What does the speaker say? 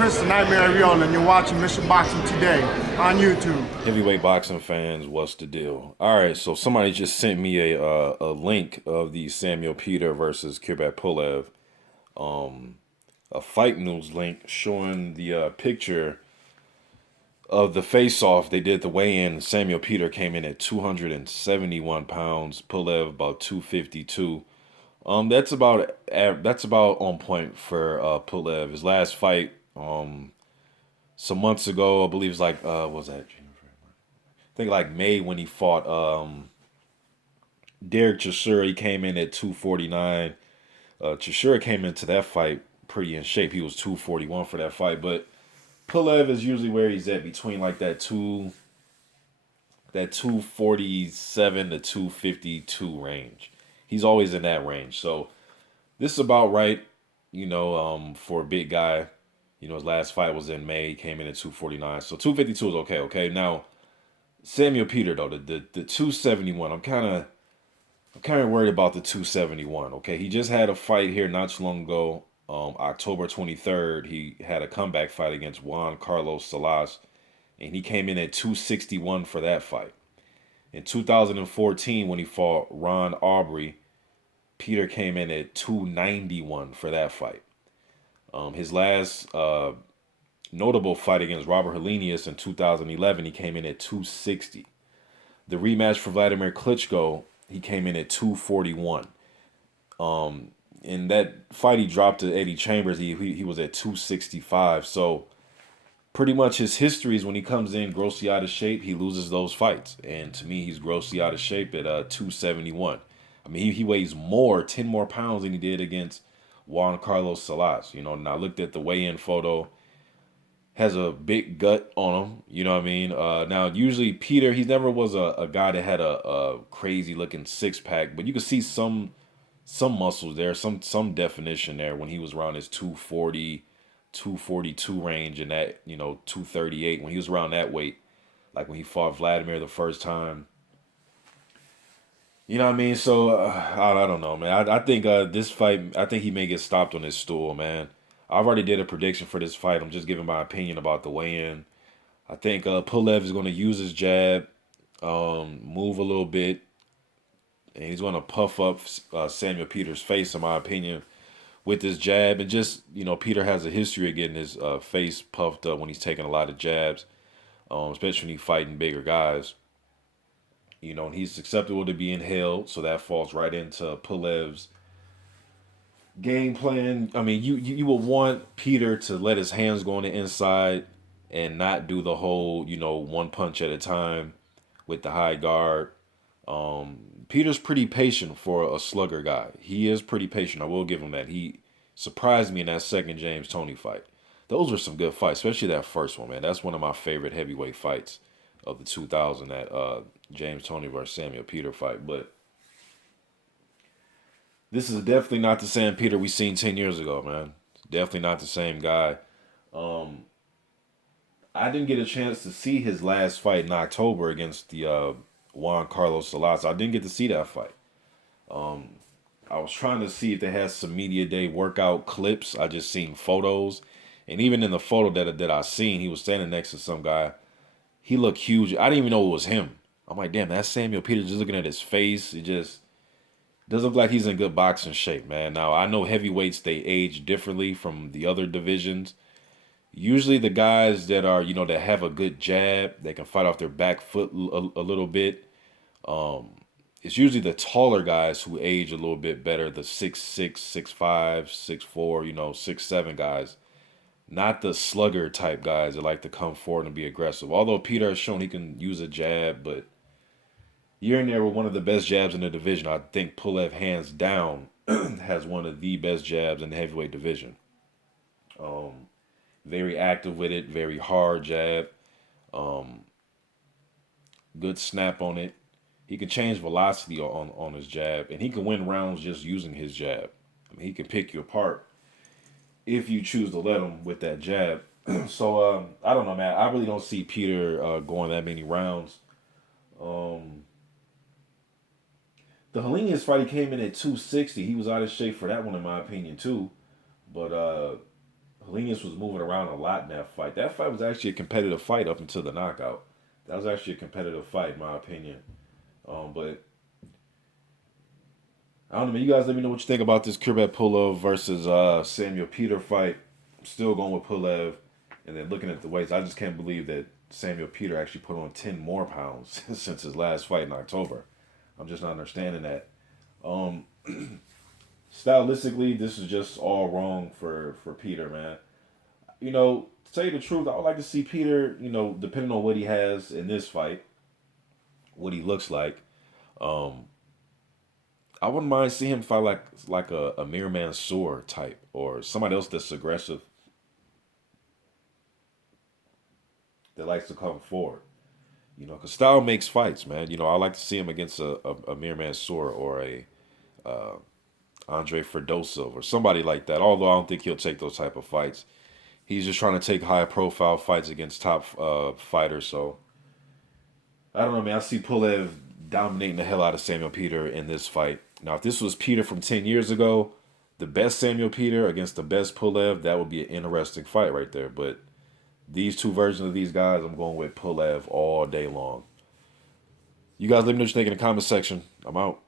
Chris the Nightmare Ariel, and you're watching Mission Boxing Today on YouTube. Heavyweight boxing fans, what's the deal? All right, so somebody just sent me a link of the Samuel Peter versus Kubrat Pulev, a fight news link showing the picture of the face-off. They did the weigh-in. Samuel Peter came in at 271 pounds. Pulev about 252. That's about on point for Pulev. His last fight, some months ago, I believe it's like what was that? I think like May when he fought Derek Chisora. He came in at 249. Chisora came into that fight pretty in shape. He was 241 for that fight, but Pulev is usually where he's at, between like that 247 to 252 range. He's always in that range. So this is about right, for a big guy. His last fight was in May. He came in at 249. So 252 is okay. Okay. Now, Samuel Peter though, the 271, I'm kind of worried about the 271. Okay. He just had a fight here not too long ago. October 23rd, he had a comeback fight against Juan Carlos Salas, and he came in at 261 for that fight. In 2014, when he fought Ron Aubrey, Peter came in at 291 for that fight. His last notable fight against Robert Helenius in 2011, he came in at 260. The rematch for Vladimir Klitschko, he came in at 241. In that fight he dropped to Eddie Chambers, he was at 265. So pretty much his history is when he comes in grossly out of shape, he loses those fights. And to me, he's grossly out of shape at 271. I mean, he weighs 10 more pounds than he did against Juan Carlos Salas. And I looked at the weigh-in photo. Has a big gut on him. You know what I mean? Now, usually Peter, he never was a guy that had a crazy-looking six-pack. But you could see some muscles there, some definition there when he was around his 240, 242 range, and that, 238, when he was around that weight, like when he fought Vladimir the first time. You know what I mean? So, I don't know, man. I think this fight, I think he may get stopped on his stool, man. I've already did a prediction for this fight. I'm just giving my opinion about the weigh-in. I think Pulev is going to use his jab, move a little bit, and he's going to puff up Samuel Peter's face, in my opinion, with his jab. And just, Peter has a history of getting his face puffed up when he's taking a lot of jabs, especially when he's fighting bigger guys. And he's susceptible to being held, so that falls right into Pulev's game plan. I mean, you will want Peter to let his hands go on the inside and not do the whole, one punch at a time with the high guard. Peter's pretty patient for a slugger guy. He is pretty patient. I will give him that. He surprised me in that second James Toney fight. Those were some good fights, especially that first one, man. That's one of my favorite heavyweight fights of the 2000, that James Toney versus Samuel Peter fight. But this is definitely not the same Peter we seen 10 years ago, man. Definitely not the same guy. I didn't get a chance to see his last fight in October against the Juan Carlos Salas. I didn't get to see that fight. I was trying to see if they had some media day workout clips. I just seen photos, and even in the photo that I seen, he was standing next to some guy. He looked huge. I didn't even know it was him. I'm like, damn, that's Samuel Peter. Just looking at his face, it just doesn't look like he's in good boxing shape, man. Now, I know heavyweights, they age differently from the other divisions. Usually the guys that are, that have a good jab, they can fight off their back foot a little bit. It's usually the taller guys who age a little bit better, the 6'6", 6'5", 6'4", 6'7" guys. Not the slugger type guys that like to come forward and be aggressive. Although Peter has shown he can use a jab, but you're in there with one of the best jabs in the division. I think Pulev, hands down, has one of the best jabs in the heavyweight division. Very active with it, very hard jab. Good snap on it. He can change velocity on his jab, and he can win rounds just using his jab. I mean, he can pick you apart if you choose to let him with that jab. So, I don't know, man. I really don't see Peter going that many rounds. The Helenius fight, he came in at 260. He was out of shape for that one, in my opinion, too. But Linus was moving around a lot in that fight. That fight was actually a competitive fight up until the knockout. That was actually a competitive fight, in my opinion. But I don't know, man. You guys let me know what you think about this Kubrat Pulev versus Samuel Peter fight. I'm still going with Pulev. And then looking at the weights, I just can't believe that Samuel Peter actually put on 10 more pounds since his last fight in October. I'm just not understanding that. Um, Stylistically, this is just all wrong for Peter, man. To tell you the truth, I would like to see Peter, depending on what he has in this fight, what he looks like. Um, I wouldn't mind seeing him fight like a Mir Mansour type or somebody else that's aggressive that likes to come forward. Because style makes fights, man. I like to see him against a Mir Mansour or a Andre Ferdosov or somebody like that. Although I don't think he'll take those type of fights. He's just trying to take high profile fights against top fighters. So I don't know, man. I see Pulev dominating the hell out of Samuel Peter in this fight. Now, if this was Peter from 10 years ago, the best Samuel Peter against the best Pulev, that would be an interesting fight right there. But these two versions of these guys, I'm going with Pulev all day long. You guys let me know what you think in the comment section. I'm out.